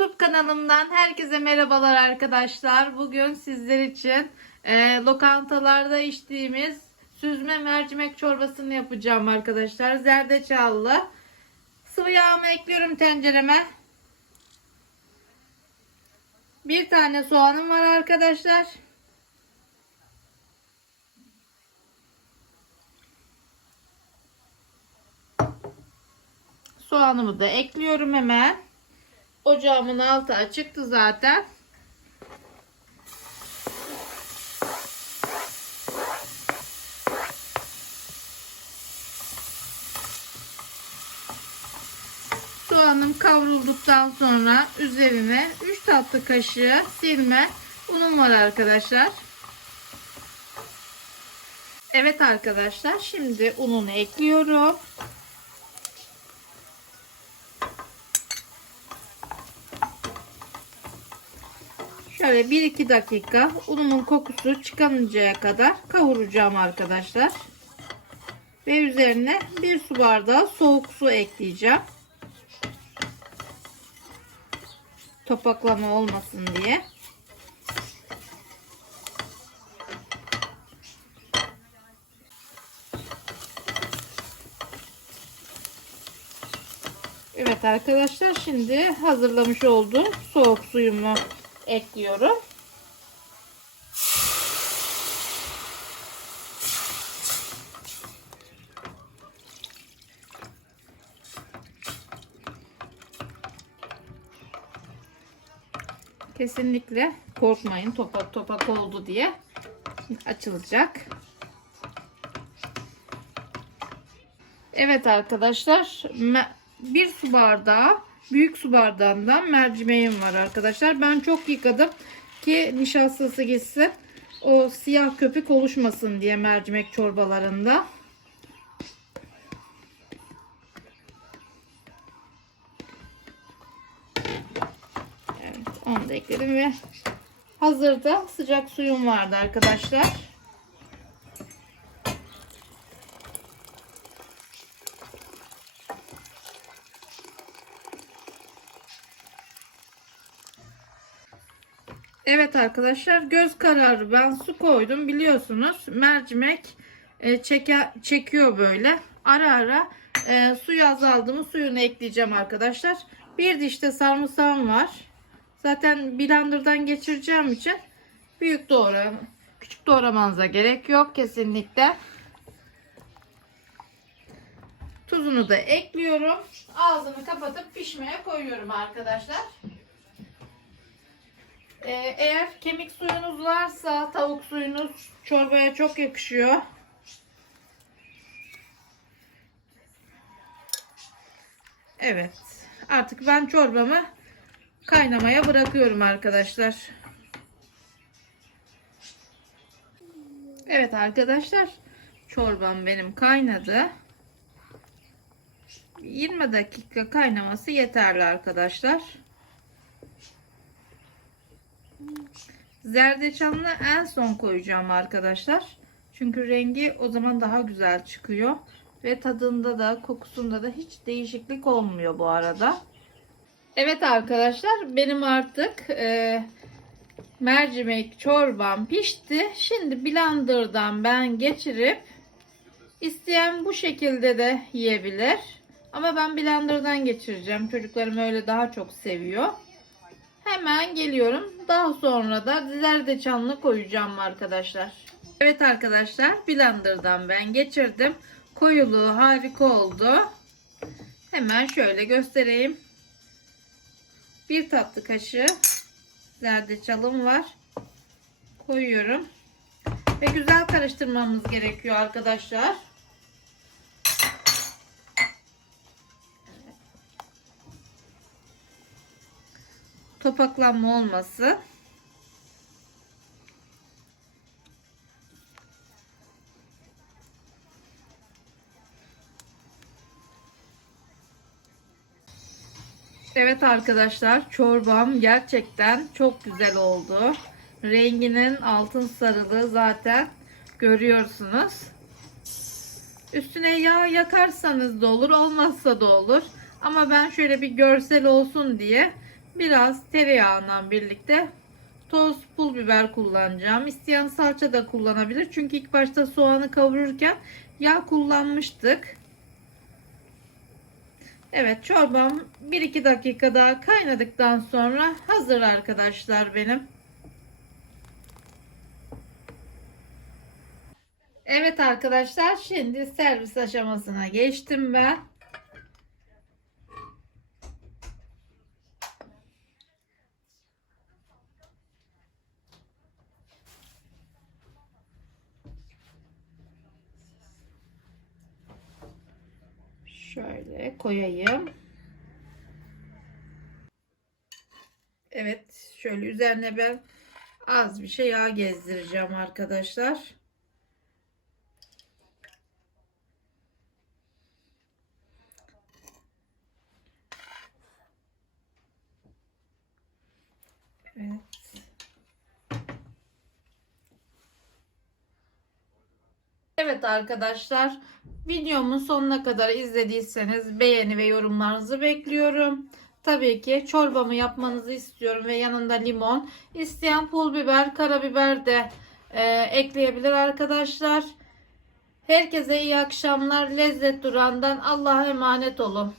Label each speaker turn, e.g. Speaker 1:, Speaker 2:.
Speaker 1: YouTube kanalımdan herkese merhabalar arkadaşlar. Bugün sizler için e, lokantalarda içtiğimiz süzme mercimek çorbasını yapacağım arkadaşlar. Zerdeçallı. Sıvı yağımı ekliyorum tencereme. Bir tane soğanım var arkadaşlar. Soğanımı da ekliyorum hemen. Ocağımın altı açıktı zaten. Soğanım kavrulduktan sonra üzerine 3 tatlı kaşığı silme unum var arkadaşlar. Evet arkadaşlar şimdi ununu ekliyorum. Şöyle 1-2 dakika unumun kokusu çıkarıncaya kadar kavuracağım arkadaşlar. Ve üzerine bir su bardağı soğuk su ekleyeceğim. Topaklama olmasın diye. Evet arkadaşlar şimdi hazırlamış olduğum soğuk suyumu ekliyorum. Kesinlikle korkmayın topak topak oldu diye açılacak. Evet arkadaşlar bir su bardağı büyük su bardağından mercimeğim var arkadaşlar. Ben çok yıkadım ki nişastası gitsin. O siyah köpük oluşmasın diye mercimek çorbalarında. Evet onu da ekledim ve hazırda sıcak suyum vardı arkadaşlar. Evet arkadaşlar göz kararı ben su koydum biliyorsunuz. Mercimek e, çeke, çekiyor böyle. Ara ara e, suyu azaldı suyunu ekleyeceğim arkadaşlar. Bir diş de sarımsağım var. Zaten blenderdan geçireceğim için büyük doğra küçük doğramanıza gerek yok kesinlikle. Tuzunu da ekliyorum. Ağzını kapatıp pişmeye koyuyorum arkadaşlar ee, eğer kemik suyunuz varsa tavuk suyunuz çorbaya çok yakışıyor. Evet. Artık ben çorbamı kaynamaya bırakıyorum arkadaşlar. Evet arkadaşlar. Çorbam benim kaynadı. 20 dakika kaynaması yeterli arkadaşlar. Zerdeçalını en son koyacağım arkadaşlar. Çünkü rengi o zaman daha güzel çıkıyor. Ve tadında da kokusunda da hiç değişiklik olmuyor bu arada. Evet arkadaşlar benim artık e, mercimek çorbam pişti. Şimdi blenderdan ben geçirip isteyen bu şekilde de yiyebilir. Ama ben blenderdan geçireceğim. Çocuklarım öyle daha çok seviyor. Hemen geliyorum. Daha sonra da zerdeçalını koyacağım arkadaşlar. Evet arkadaşlar blenderdan ben geçirdim. Koyuluğu harika oldu. Hemen şöyle göstereyim. Bir tatlı kaşığı zerdeçalım var. Koyuyorum. Ve güzel karıştırmamız gerekiyor arkadaşlar. Topaklanma olması. Evet arkadaşlar çorbam gerçekten çok güzel oldu. Renginin altın sarılığı zaten görüyorsunuz. Üstüne yağ yakarsanız da olur olmazsa da olur. Ama ben şöyle bir görsel olsun diye biraz tereyağından birlikte toz pul biber kullanacağım. İsteyen salça da kullanabilir. Çünkü ilk başta soğanı kavururken yağ kullanmıştık. Evet çorbam 1-2 dakika daha kaynadıktan sonra hazır arkadaşlar benim. Evet arkadaşlar şimdi servis aşamasına geçtim ben. Şöyle koyayım. Evet, şöyle üzerine ben az bir şey yağ gezdireceğim arkadaşlar. Evet arkadaşlar, videomun sonuna kadar izlediyseniz beğeni ve yorumlarınızı bekliyorum. Tabii ki çorbamı yapmanızı istiyorum ve yanında limon. İsteyen pul biber, karabiber de e, ekleyebilir arkadaşlar. Herkese iyi akşamlar. Lezzet Duran'dan Allah'a emanet olun.